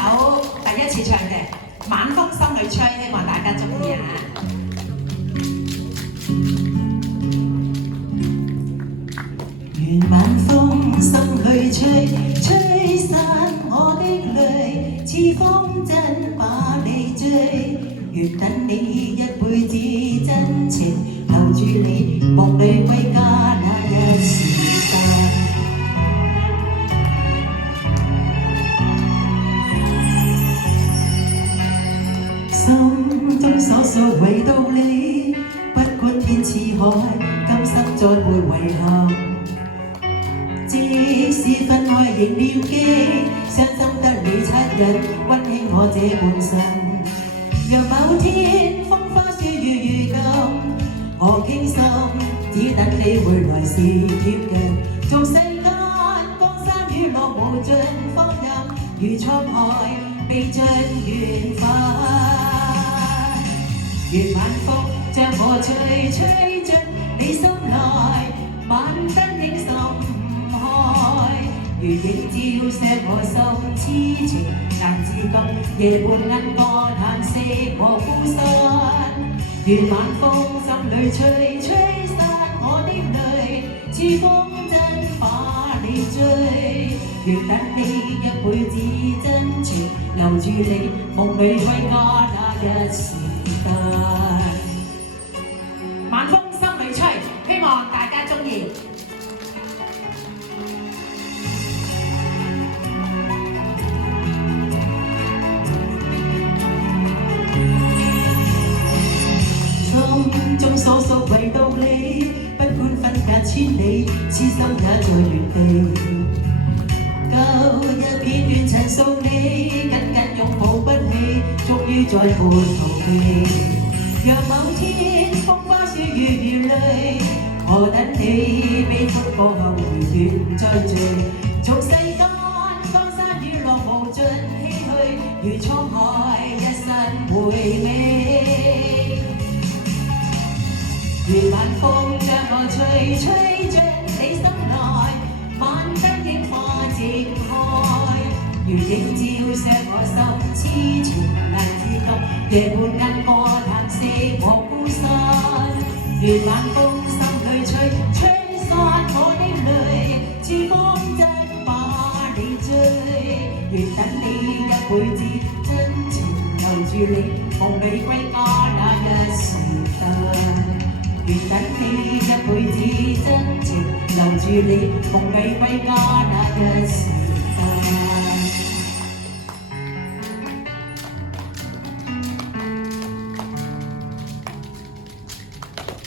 首第一次唱嘅《晚風心裏吹》，希望大家中意啊！願晚風心裏吹，吹散我的淚，似風箏把你追。願等你一輩子真情，留住你夢裏歸家那一時間。心中所屬唯獨你，不管天似海，今生再沒遺憾。即使分開仍念記，傷心得你7日，溫馨我這半生。若某天風花雪月如今，我傾心，只等你回來時貼近。縱世間江山雨落無盡芳蔭，如滄海未盡緣分。願晚風將我吹，吹進你心內，晚燈映心開。如映照錫我心，痴情難自禁，夜半鶯歌嘆息我孤身。願晚風心裏吹，吹散我的淚，似風箏把你追。願等你一輩子真情，留住你夢裏歸家那一時間。晚風心裏吹，希望大家中意。心中所屬唯獨你，不管分隔千里，痴心也在原地。舊日片段曾送你，緊緊擁抱不起，終於再沒逃避。若某天風花雪月如淚，我等你悲歡過後回願再聚。縱世間江山雨落無盡唏噓，如滄海一生回味。願晚風將我吹，吹進你心內，晚燈映花漸開。如映照錫我心，痴情難自禁，夜半鶯歌嘆息我孤身。願晚風心裏吹，吹散我的淚，似風箏把你追。願等你一輩子真情，留住你夢裏歸家那一時間。願等你一輩子真情，留住你夢裏歸家那一時間。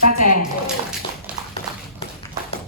多謝。